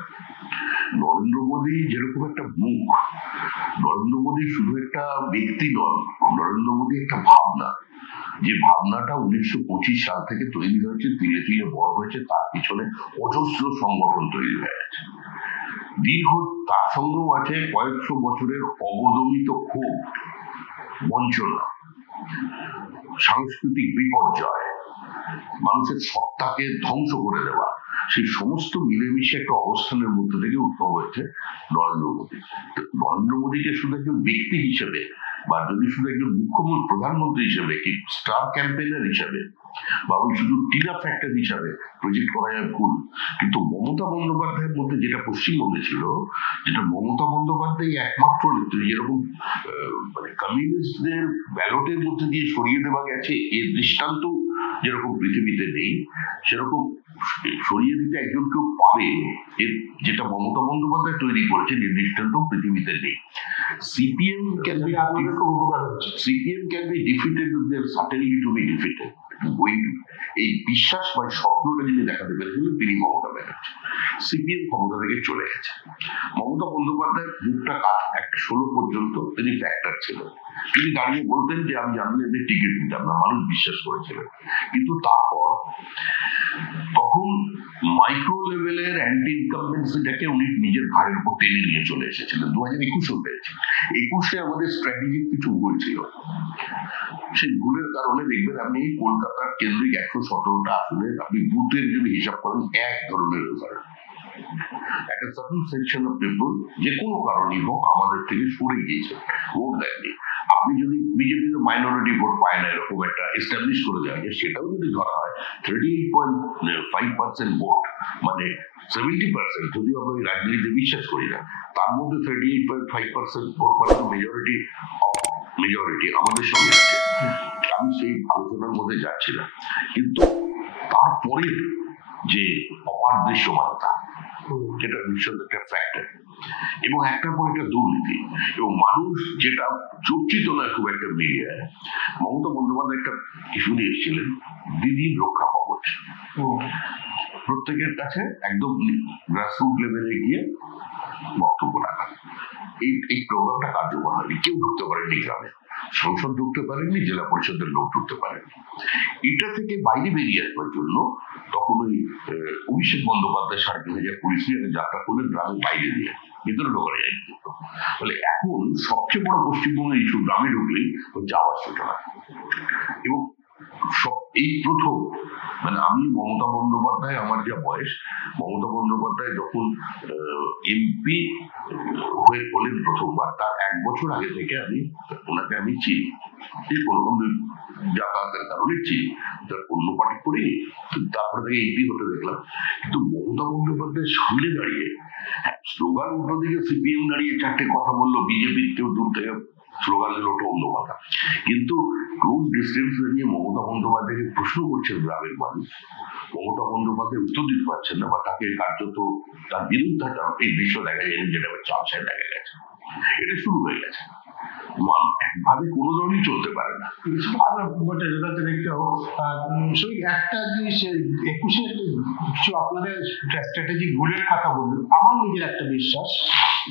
নরেন্দ্র মোদী যেরকম একটা মুখ, নরেন্দ্র মোদী শুধু একটা ব্যক্তি নন, নরেন্দ্র মোদী একটা ভাবনা, যে ভাবনাটা 1925 সাল থেকে তৈরি হয়েছে, ধীরে ধীরে বড় হয়েছে, তার পিছনে অজস্র সংগঠন তৈরি হয়ে গেছে দীর্ঘ, তার সঙ্গেও আছে কয়েকশো বছরের অবদমিত ক্ষোভ, বঞ্চনা, সাংস্কৃতিক বিপর্যয়, মানুষের সত্তাকে ধ্বংস করে দেওয়া, সেই সমস্ত মিলেমিশে একটা অবস্থানের মধ্যে থেকে উদ্ভব হয়েছে নরেন্দ্র মোদী। নরেন্দ্র মোদীকে শুধু একজন ব্যক্তি হিসেবে, বা যদি শুধু একজন মুখ্যমন্ত্রী প্রধানমন্ত্রী হিসেবে, কি স্টার ক্যাম্পেইনার হিসেবে, বা ওই শুধু টিনা ফ্যাক্টর হিসাবে প্রজেক্ট করা যায় ভুল। কিন্তু মমতা বন্দ্যোপাধ্যায়ের মধ্যে যেটা পশ্চিমবঙ্গে ছিল, যেটা মমতা বন্দ্যোপাধ্যায় একমাত্র নেত্রী, যেরকম মানে কমিউনিস্টদের ব্যালটের মধ্যে দিয়ে সরিয়ে দেওয়া গেছে, এর দৃষ্টান্ত যেরকম পৃথিবীতে নেই, সেরকম সরিয়ে দিতে একজন কেউ পারে, যেটা মমতা বন্দ্যোপাধ্যায় তৈরি করেছে, এর দৃষ্টান্ত পৃথিবীতে নেই। CPM can be defeated with there certainly to be defeated. ওই এই বিশ্বাস বা স্বপ্নটা যিনি দেখাতে পেরেছিলেন তিনি মমতা ব্যানার্জি। সিপিএম ক্ষমতা থেকে চলে গেছে। মমতা বন্দ্যোপাধ্যায় মুখটা কাজ 16 পর্যন্ত তিনি ফ্যাক্টর ছিলেন, তিনি দাঁড়িয়ে বলতেন যে আমি জানলে এদের টিকিট দিতাম না, মানুষ বিশ্বাস করেছিলেন। কিন্তু তারপর তখন মাইক্রো লেভেলের অ্যান্টি ইনকামবেন্সিটাকে উনি নিজের ঘাড়ের উপর টেনে নিয়ে চলে এসেছিলেন। 2021 পেয়েছে, 21 আমাদের স্ট্র্যাটেজিক কিছু ভুল ছিল, সেই ভুলের কারণে দেখবেন আপনি কলকাতার কেন্দ্রিক 117টা আসলে আপনি বুথের যদি হিসাব করেন এক ধরনের রেজাল্ট, একটা সার্টেন সেকশন অফ পিপল যে কোনো কারণেই হোক আমাদের থেকে সরে গিয়েছে, ভোট দেয়নি। আপনি যদি বিজেপি তো মাইনরিটি ভোট পায় না এরকম একটা এস্টাবলিশ করে দেওয়া যায়, সেটাও যদি ধরা হয় 38.5% ভোট, মানে 70%, যদিও আমরা এই রাজনীতিতে বিশ্বাস করি না, তার মধ্যে 38.5% ভোট মানে মেজরিটি মেজরিটি আমাদের সঙ্গে আছে। আমি সেই আলোচনার মধ্যে যাচ্ছি না, কিন্তু তারপরে যে অপার দৃশ্যমানতা, যেটা নিঃসন্দেহে একটা ফ্যাক্টর, এবং একটার পর একটা দুর্নীতি, এবং মানুষ যেটা চর্চিত নয় খুব একটা মিডিয়ায়, মমতা বন্দ্যোপাধ্যায় একটা ইস্যু নিয়ে এসেছিলেন, দিদির রক্ষা কবচ। প্রত্যেকের কাছে একদম গ্রাসরুট লেভেলে গিয়ে বক্তব্য রাখা, এই প্রোগ্রামটা কার্যকর হয়নি। কেউ ঢুকতে পারেনি গ্রামে, সংসদ ঢুকতে পারেনি, জেলা পরিষদের লোক ঢুকতে পারেনি। এটা থেকে বাইরে বেরিয়ে আসবার জন্য তখন ওই অভিষেক বন্দ্যোপাধ্যায় 3,500 পুলিশ নিয়ে যাত্রা করলেন গ্রামের বাইরে দিয়ে, ভিতরে ঢোকা যায়। ফলে এখন সবচেয়ে বড় পশ্চিমবঙ্গের ইস্যু গ্রামে ঢুকলেই হচ্ছে আবাস যোজনা। এবং এই প্রথম, মানে আমি মমতা বন্দ্যোপাধ্যায়, আমার যা বয়স, মমতা বন্দ্যোপাধ্যায় যখন এমপি হয়ে হলেন প্রথমবার, তার 1 বছর আগে থেকে ওনাকে আমি চিনি, এই প্রথম যাতায়াতের কারণে চিনি, তার অন্য পার্টি করিনি, তারপরে থেকে এমপি হতে দেখলাম। কিন্তু মমতা বন্দ্যোপাধ্যায়ের সামনে দাঁড়িয়ে স্লোগান উল্টো দিকে সিপিএম দাঁড়িয়ে 4টে কথা বললো, বিজেপির কেউ দূর থেকে স্লোগান দিল, ওটা অন্য কথা। কিন্তু ক্লোজ ডিস্টেন্স নিয়ে মমতা বন্দ্যোপাধ্যায়কে প্রশ্ন করছেন গ্রামের মানুষ, মমতা বন্দ্যোপাধ্যায় উত্তর দিতে পারছেন না, বা তাকে কার্যত তার বিরুদ্ধাচারণ এই দৃশ্য দেখা যায়নি, যেটা চামচায় দেখা গেছে। এটা শুরু হয়ে গেছে, একভাবে কোনো ধরনই চলতে পারে না। দেখতে হোক একটা জিনিস 21-এ কিছু আপনাদের স্ট্র্যাটেজিক গোলের কথা বলুন। আমার নিজের একটা বিশ্বাস,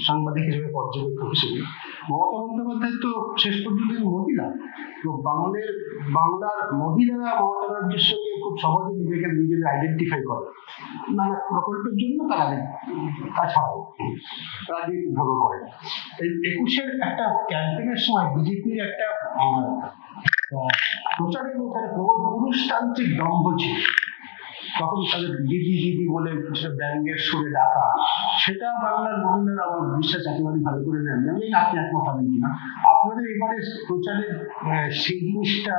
সাংবাদিক হিসেবে, পর্যবেক্ষক হিসেবে, মমতা বন্দ্যোপাধ্যায় তো শেষ পর্যন্ত মহিলা, তো বাংলার মহিলারা মমতা ব্যানার্জির সঙ্গে খুব সহজে নিজেদের আইডেন্টিফাই করে নানা প্রকল্পের জন্য, তাছাড়াও রাজনৈতিকভাবে করে। এই 21-এর একটা ক্যাম্পেইনের সময় বিজেপির একটা প্রচারের মধ্যে প্রবল পুরুষতান্ত্রিক দম্ভ ছিল। তখন তাদের দিদি দিদি বলে ব্যঙ্গের সুরে ডাকা, সেটা বাংলার মহিলারা আমার বিশ্বাস একেবারে ভালো করে নেন। আমি আপনি একমত হবেন কিনা, আপনাদের এবারে প্রচারের সেই জিনিসটা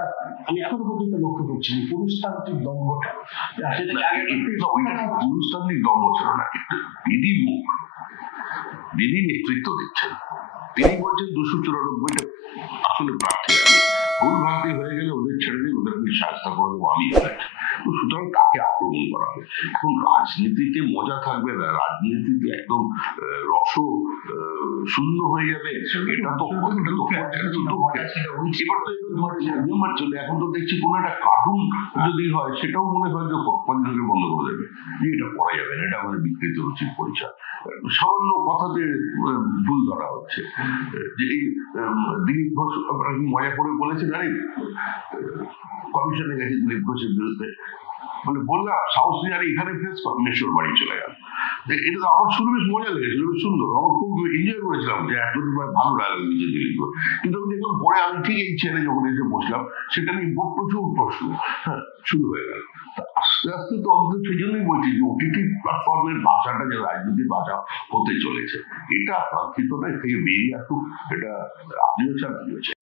আমি এখনো পর্যন্ত লক্ষ্য করছি, পুরুষতান্ত্রিক দম্ভটা। পুরুষতান্ত্রিক দম্ভ ছিল না, দিদি নেতৃত্ব দিচ্ছেন, তিনি বলছেন 294টা আসলে প্রার্থী আছে, ভুল ভ্রান্তি হয়ে গেলে ওদের ছেড়ে দিয়ে ওদের আমি সাহায্য করে দেবো, আমি সুতরাং তাকে আক্রমণ করা হবে। এখন রাজনীতিতে মজা থাকবে না, রাজনীতিতে একদম রস শূন্য হয়ে যাবে, এটা তো এবার তো চলে। এখন তো দেখছি কোনো একটা কার্টুন যদি হয়, সেটাও মনে হয় যে কদিন বন্ধ করে দেবে, যে এটা করা যাবে না, এটা আমাদের বিকৃত রুচির পরিচয়। সামান্য কথাতে ভুল ধরা হচ্ছে। যে এই দিলীপ ঘোষ মজা করে বলেছেন, আরে কমিশনে গেছে দিলীপ ঘোষের বিরুদ্ধে, মানে বললাম সাহস নিয়ে আরে এখানে ফেস মেশোর বাড়ি চলে গেল। এটা তো আমার শুনে বেশ মজা লেগেছিল, বেশ সুন্দর, আমার খুব এনজয় করেছিলাম যে এতদিন ভালো ডায়লগ দিয়েছে দিলীপ ঘোষ। কিন্তু আমি দেখলাম পরে, আমি ঠিক এই ছেলে যখন এসে বসলাম, সেটা নিয়ে প্রচুর প্রশ্ন শুরু হয়ে গেল। আস্তে আস্তে তো অন্তত সেই জন্যই বলছি যে ওটিটি প্ল্যাটফর্মের ভাষাটা যে রাজনীতির ভাষা হতে চলেছে, এটা কাঙ্ক্ষিত নয়, থেকে বেরিয়ে আসুক, এটা আপনিও চান, আমিও চাই।